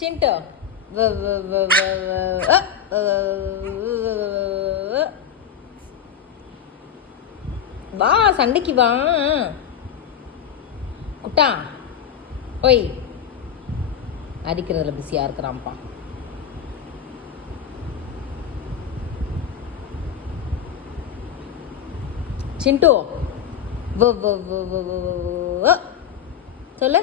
சிண்டு வா, சண்டைக்கு வா. குட்டா ஓய், அடிக்கிறதுல பிஸியாக இருக்கிறான்ப்பா. சிண்டு சொல்லு.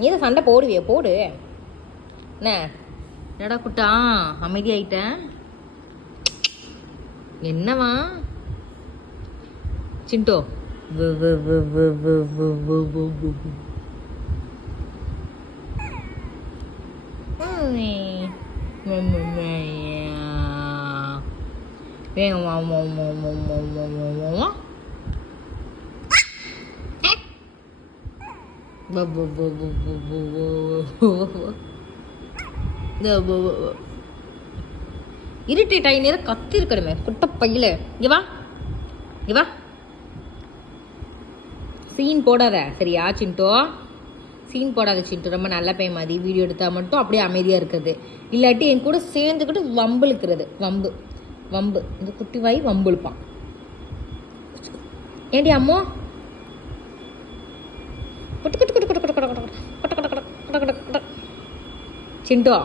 நீ தான் சண்டை போடுவிய, போடு. என்னடா குட்டா அமைதியாயிட்டேன், என்னவா சிண்டோ? இரிட்டேட் ஆகி நேரம் கத்தி இருக்கணுமே குட்ட பையில. இவா இவா சீன் போடாத சரியா சிண்டோ, சீன் போடாத சிண்டு. ரொம்ப நல்ல பையன் மாதிரி வீடியோ எடுத்தால் மட்டும் அப்படியே அமைதியாக இருக்கிறது, இல்லாட்டி என் கூட சேர்ந்துக்கிட்டு வம்பு இழுக்கிறது. வம்பு வம்பு இந்த குட்டி வாய் வம்பு இழுப்பான். ஏண்டி அம்மோ சிண்டோ